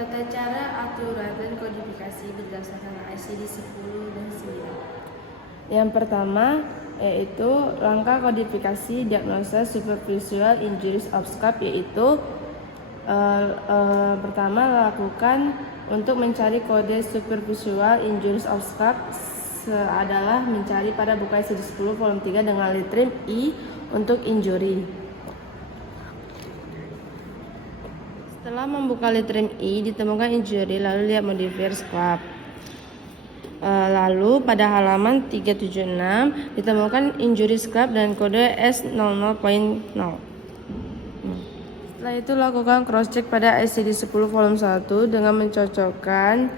Tata cara, aturan, dan kodifikasi berdasarkan ICD-10 dan 9. Yang pertama yaitu langkah kodifikasi diagnosa superficial injuries of scalp, yaitu pertama lakukan untuk mencari kode superficial injuries of scalp adalah mencari pada buku ICD-10 volume 3 dengan litrim I untuk injury. Setelah membuka litrim I, ditemukan injury, lalu lihat modifier scalp. Lalu pada halaman 376 ditemukan injury scalp dan kode S00.0. Setelah itu lakukan cross check pada ICD-10 volume 1 dengan mencocokkan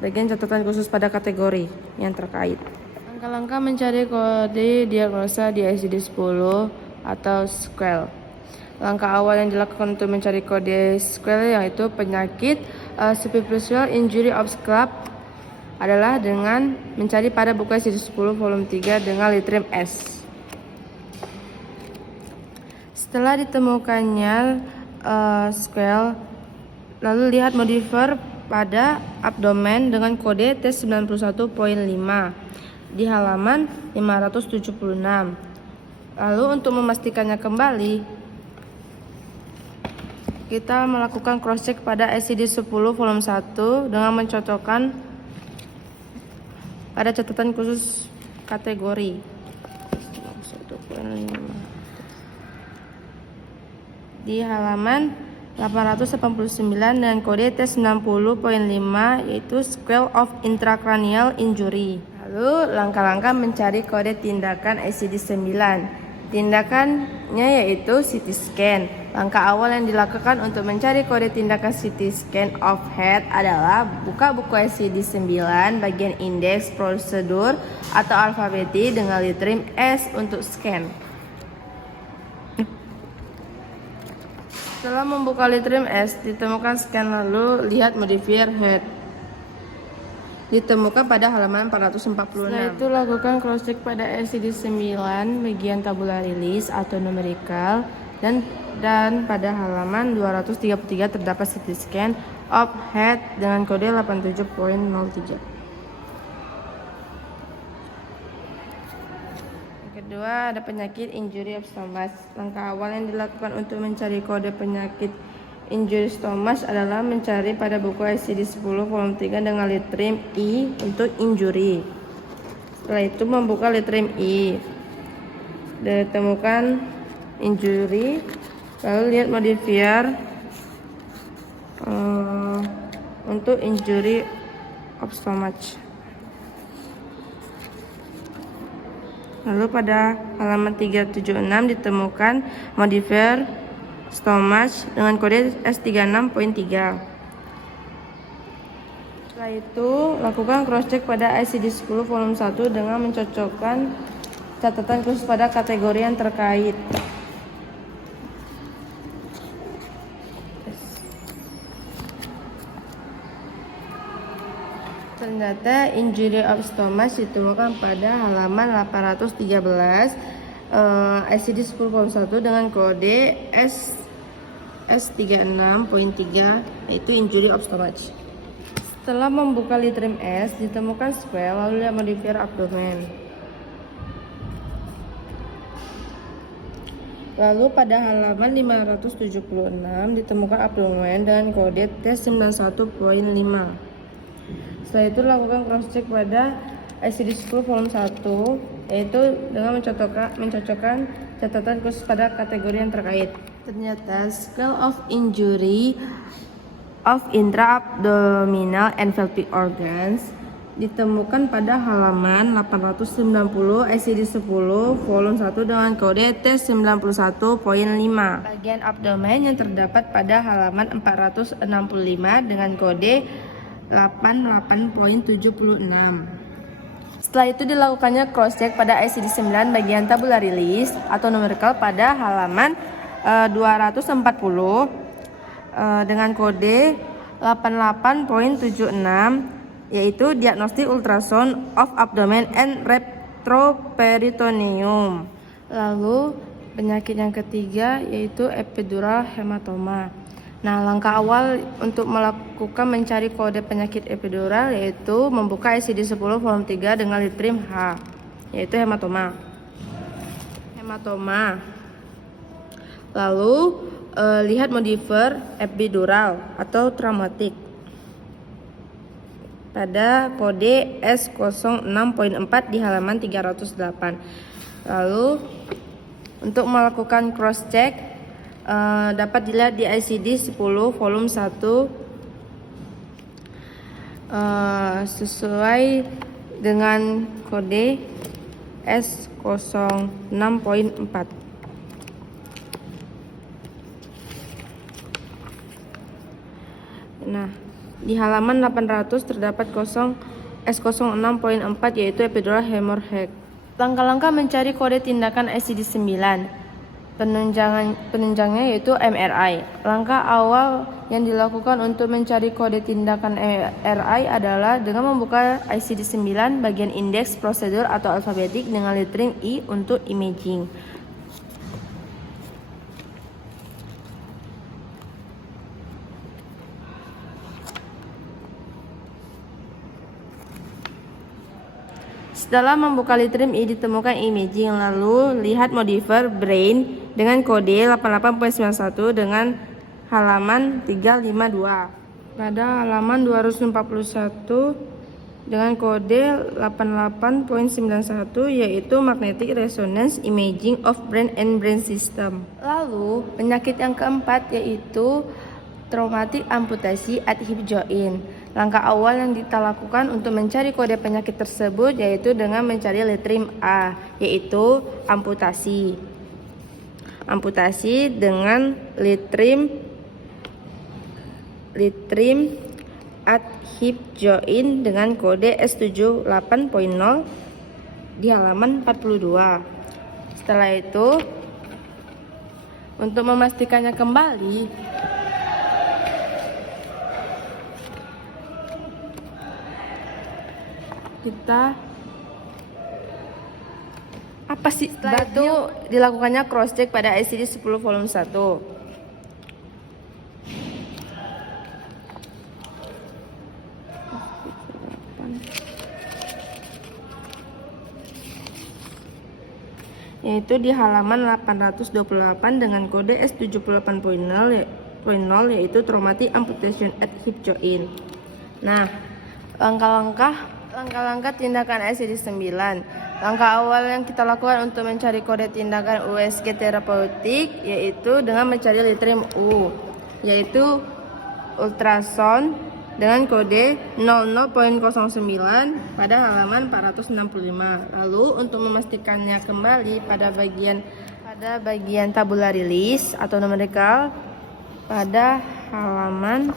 bagian catatan khusus pada kategori yang terkait. Langkah-langkah mencari kode diagnosa di ICD-10 atau SQUEL. Langkah awal yang dilakukan untuk mencari kode SQUEL yaitu penyakit superficial injury of scalp adalah dengan mencari pada buku ICD-10 volume 3 dengan litrim S. Setelah ditemukannya SQUEL, lalu lihat modifier pada abdomen dengan kode T91.5 di halaman 576. Lalu untuk memastikannya kembali, kita melakukan cross check pada ICD-10 volume 1 dengan mencocokkan pada catatan khusus kategori. Di halaman 889 dengan kode T90.5 yaitu SQUEL of intracranial injury. Lalu langkah-langkah mencari kode tindakan ICD-9. Tindakannya yaitu CT scan. Langkah awal yang dilakukan untuk mencari kode tindakan CT scan of head adalah buka buku ICD-9 bagian indeks prosedur atau alfabeti dengan litrim S untuk scan. Setelah membuka litrim S, ditemukan scan, lalu lihat modifier head. Ditemukan pada halaman 446. Setelah itu lakukan cross check pada ICD-9 bagian tabula release atau numerical dan pada halaman 233 terdapat CT scan of head dengan kode 87.03. Kedua, ada penyakit injury of stomach. Langkah awal yang dilakukan untuk mencari kode penyakit injury stomach adalah mencari pada buku ICD-10 volume 3 dengan litrim I untuk injury. Setelah itu membuka litrim I, ditemukan injury, lalu lihat modifier untuk injury of stomach. Lalu pada halaman 376 ditemukan modifier stomach dengan kode S36.3. Setelah itu lakukan cross check pada ICD-10 volume 1 dengan mencocokkan catatan khusus pada kategori yang terkait. Ternyata injury of stomach ditemukan pada halaman 813 ICD-10 volume 1 dengan kode S36.3 yaitu injury of stomach. Setelah membuka litrim S, ditemukan SQUEL, lalu lihat modifier abdomen. Lalu pada halaman 576 ditemukan abdomen dengan kode T91.5. Setelah itu lakukan cross check pada ICD-10 volume 1 yaitu dengan mencocokkan catatan khusus pada kategori yang terkait. Ternyata scale of injury of intra-abdominal and pelvic organs ditemukan pada halaman 890 ICD-10 volume 1 dengan kode T91.5. Bagian abdomen yang terdapat pada halaman 465 dengan kode 88.76. Setelah itu dilakukannya cross check pada ICD-9 bagian tabula release atau numerical pada halaman 240 dengan kode 88.76 yaitu diagnostik ultrasound of abdomen and retroperitoneum. Lalu penyakit yang ketiga yaitu epidural hematoma. Nah, langkah awal untuk melakukan mencari kode penyakit epidural yaitu membuka ICD-10 volume 3 dengan litrim H, yaitu hematoma. Lalu lihat modifier epidural atau traumatik pada kode S06.4 di halaman 308. Lalu untuk melakukan cross check dapat dilihat di ICD-10 volume 1 sesuai dengan kode S06.4. Nah, di halaman 800 terdapat S06.4 yaitu epidural hemorrhage. Langkah-langkah mencari kode tindakan ICD-9. Penunjangnya yaitu MRI. Langkah awal yang dilakukan untuk mencari kode tindakan MRI adalah dengan membuka ICD-9 bagian indeks prosedur atau alfabetik dengan letering I untuk imaging. Setelah membuka litrim I ditemukan imaging, lalu lihat modifier brain dengan kode 88.91 dengan halaman 352. Pada halaman 241 dengan kode 88.91 yaitu magnetic resonance imaging of brain and brain system. Lalu penyakit yang keempat yaitu traumatic amputasi at hip joint. Langkah awal yang kita lakukan untuk mencari kode penyakit tersebut yaitu dengan mencari letrim A, yaitu amputasi. Amputasi dengan letrim at hip joint dengan kode S78.0 di halaman 42. Setelah itu, untuk memastikannya kembali, kita setelah itu dilakukannya cross check pada ICD-10 volume 1. Yaitu di halaman 828 dengan kode S78.0 yaitu traumatic amputation at hip joint. Nah, langkah-langkah tindakan ICD-9. Langkah awal yang kita lakukan untuk mencari kode tindakan USG terapeutik yaitu dengan mencari letrim U, yaitu ultrasound dengan kode 00.09 pada halaman 465. Lalu untuk memastikannya kembali pada bagian tabula release atau numerical pada halaman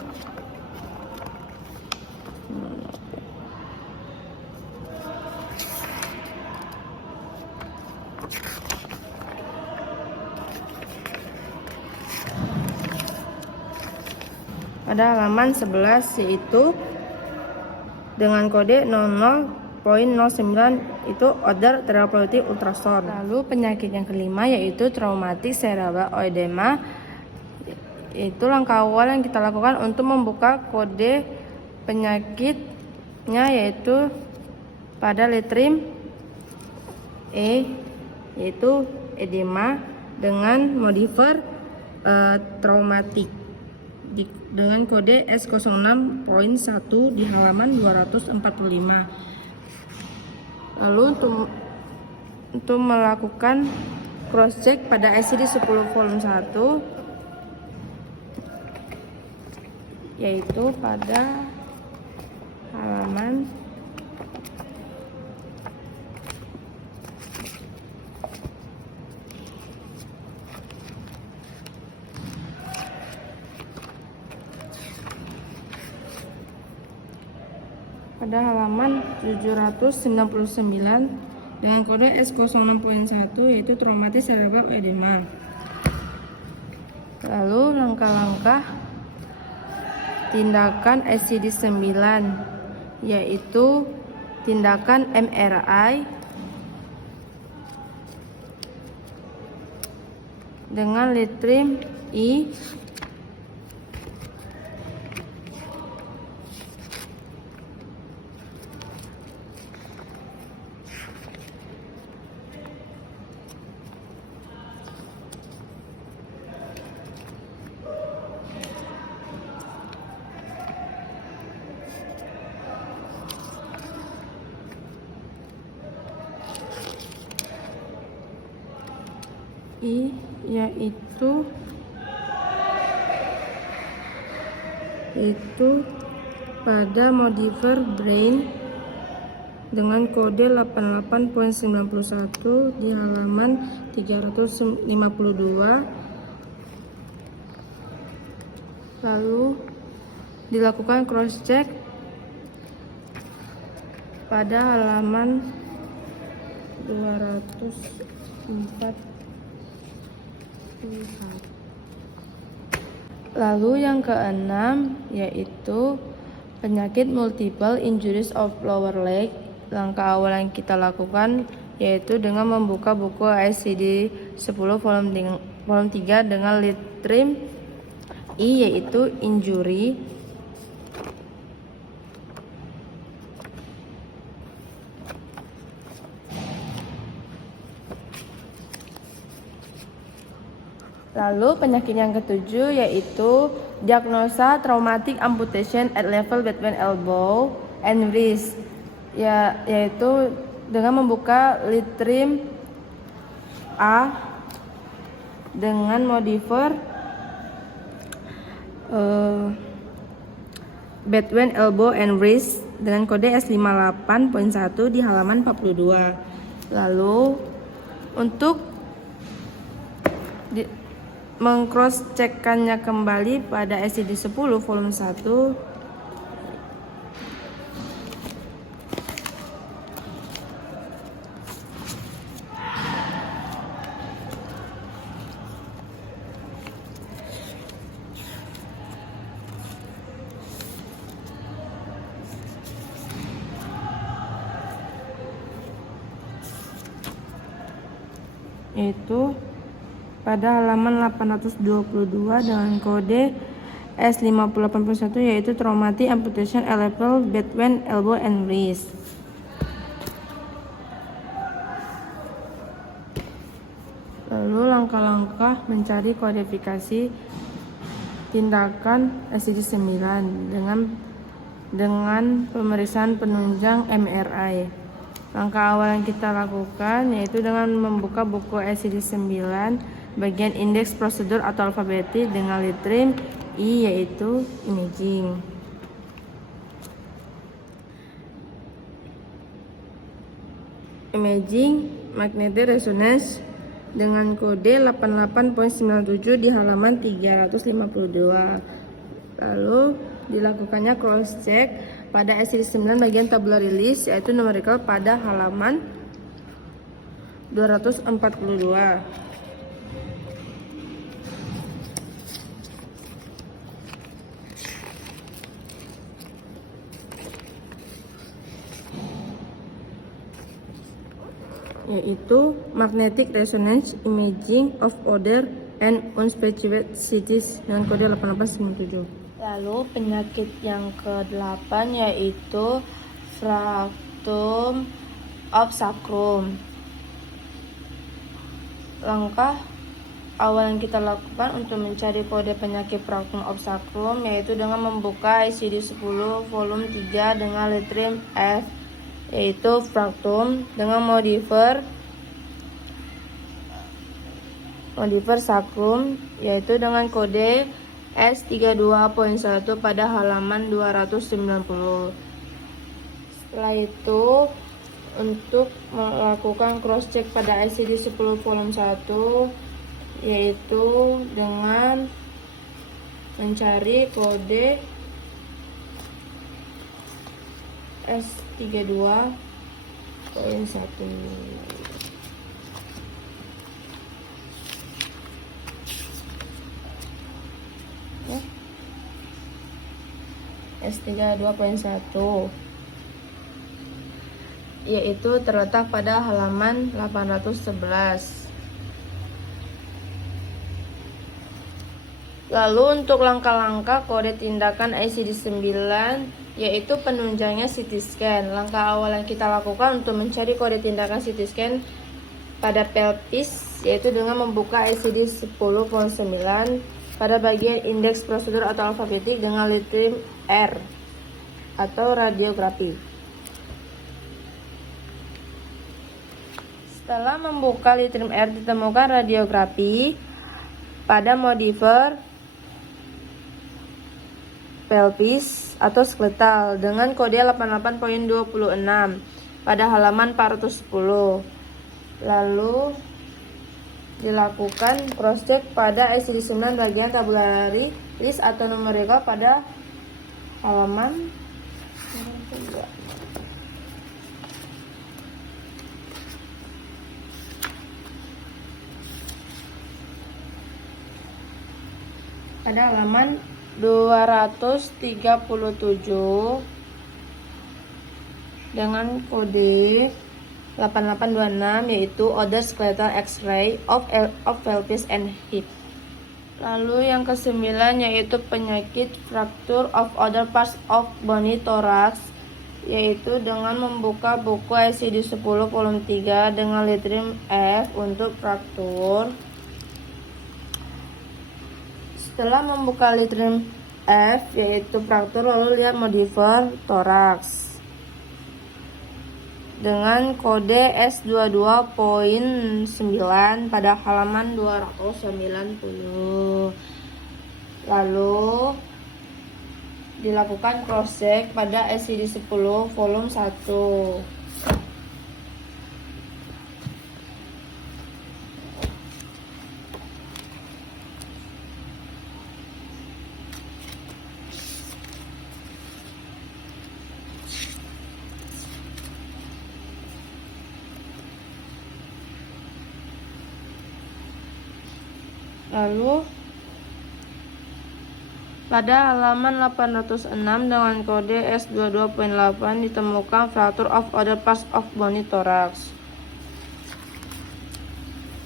pada halaman 11 yaitu dengan kode 00.09 itu order therapeutic ultrasound. Lalu penyakit yang kelima yaitu traumatic cerebral edema, yaitu langkah awal yang kita lakukan untuk membuka kode penyakitnya yaitu pada letrim E, yaitu edema dengan modifier traumatik dengan kode S06.1 di halaman 245. Lalu untuk melakukan cross check pada ICD-10 volume 1 yaitu pada halaman pada halaman 799 dengan kode S06.1 yaitu traumatic cerebral edema. Lalu langkah-langkah tindakan ICD-9 yaitu tindakan MRI dengan letrim I I, yaitu pada modifier brain dengan kode 88.91 di halaman 352. Lalu dilakukan cross check pada halaman 241. Lalu yang keenam yaitu penyakit multiple injuries of lower leg. Langkah awal yang kita lakukan yaitu dengan membuka buku ICD 10 volume 3 dengan lead trim I, yaitu injury. Lalu penyakit yang ketujuh yaitu diagnosa traumatic amputation at level between elbow and wrist, yaitu dengan membuka lead trim A dengan modifier between elbow and wrist dengan kode S58.1 di halaman 42. Lalu untuk mengcross check-kannya kembali pada ICD 10 volume 1 yaitu pada halaman 822 dengan kode S58.1 yaitu traumatic amputation at level between elbow and wrist. Lalu langkah-langkah mencari kodifikasi tindakan ICD-9 dengan pemeriksaan penunjang MRI. Langkah awal yang kita lakukan yaitu dengan membuka buku ICD-9 bagian indeks prosedur atau alfabetik dengan lead trim I, yaitu imaging. Imaging magnetic resonance dengan kode 88.97 di halaman 352. Lalu dilakukannya cross check pada ICD-9 bagian tabula rilis yaitu numerical pada halaman 242. Yaitu magnetic resonance imaging of other and unspecified cities dengan kode 8897. Lalu penyakit yang ke-8 yaitu fractum of sacrum. Langkah awal yang kita lakukan untuk mencari kode penyakit fractum of sacrum yaitu dengan membuka ICD 10 volume 3 dengan lead trim F, yaitu fractum dengan modifier sacrum yaitu dengan kode S32.1 pada halaman 290. Setelah itu untuk melakukan cross check pada ICD 10 volume 1 yaitu dengan mencari kode S32.1. S32.1 yaitu terletak pada halaman 811. Lalu untuk langkah-langkah kode tindakan ICD-9 yaitu penunjangnya CT scan. Langkah awal yang kita lakukan untuk mencari kode tindakan CT scan pada pelvis yaitu dengan membuka ICD 10 volume 9 pada bagian indeks prosedur atau alfabetik dengan lead trim R atau radiografi. Setelah membuka lithium R ditemukan radiografi pada modifier pelvis atau skeletal dengan kode 88.26 pada halaman 410. Lalu dilakukan cross check pada ICD-9 bagian tabulari list atau numerical pada halaman 237 dengan kode 8826 yaitu other skeletal X-ray of pelvis and hip. Lalu yang ke-9 yaitu penyakit fracture of other parts of bony thorax, yaitu dengan membuka buku ICD-10 volume 3 dengan lithium F untuk fraktur. Setelah membuka lithium F yaitu fraktur, lalu lihat modifier thorax dengan kode S22.9 pada halaman 290. Lalu dilakukan cross check pada ICD-10 volume 1. Lalu pada halaman 806 dengan kode S22.8 ditemukan fracture of other parts of bony thorax.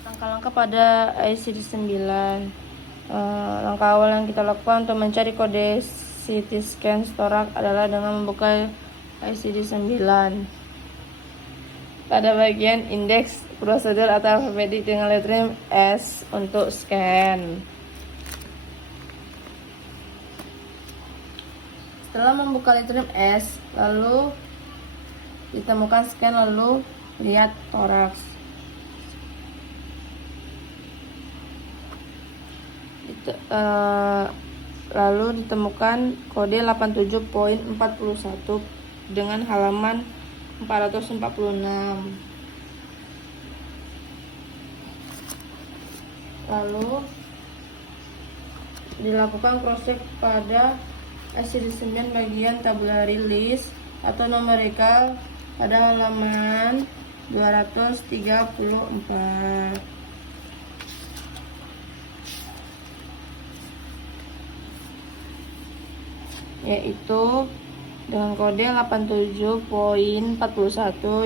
Langkah-langkah pada ICD-9. Langkah awal yang kita lakukan untuk mencari kode CT scan thorax adalah dengan membuka ICD-9. Pada bagian indeks prosedur atau alfabetik dengan lettering S untuk scan. Setelah membuka lettering S, lalu ditemukan scan, lalu lihat toraks. Lalu ditemukan kode 87.41 dengan halaman 446. Lalu dilakukan cross check pada ICD-9 bagian tabulary list atau numerical pada halaman 234. Yaitu dengan kode 87.41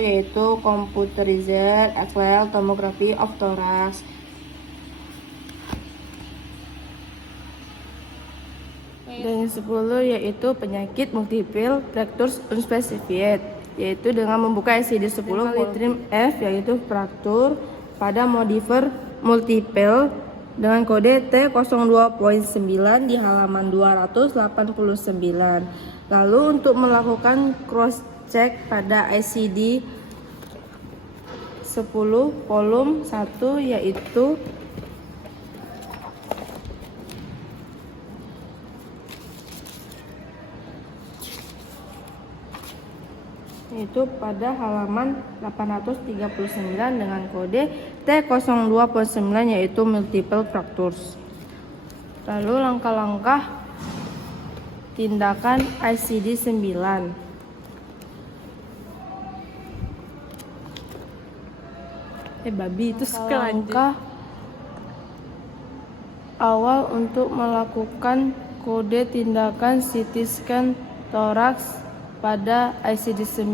yaitu computerized axial tomography of thorax. Dan yang 10 yaitu penyakit multiple fractures unspecified, yaitu dengan membuka ICD-10 lithium F yaitu fraktur pada modifier multiple dengan kode T02.9 di halaman 289. Lalu untuk melakukan cross check pada ICD 10 volume 1 yaitu pada halaman 839 dengan kode T02.9 yaitu multiple fractures. Lalu langkah-langkah tindakan ICD-9. Langkah awal untuk melakukan kode tindakan CT scan thorax pada ICD-9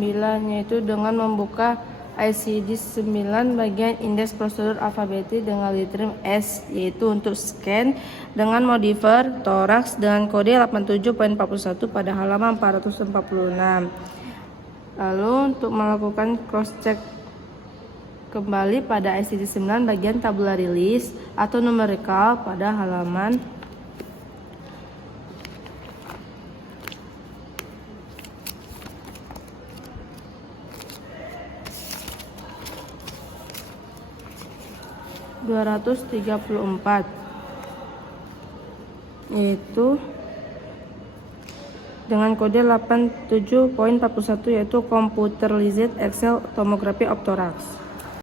yaitu dengan membuka ICD-9 bagian indeks prosedur alfabetik dengan lithium S yaitu untuk scan dengan modifier thorax dengan kode 87.41 pada halaman 446. Lalu untuk melakukan cross check kembali pada ICD-9 bagian tabulary list atau numerical pada halaman 446. 234, yaitu dengan kode 87.41, yaitu Computerized Axial Tomography of Thorax.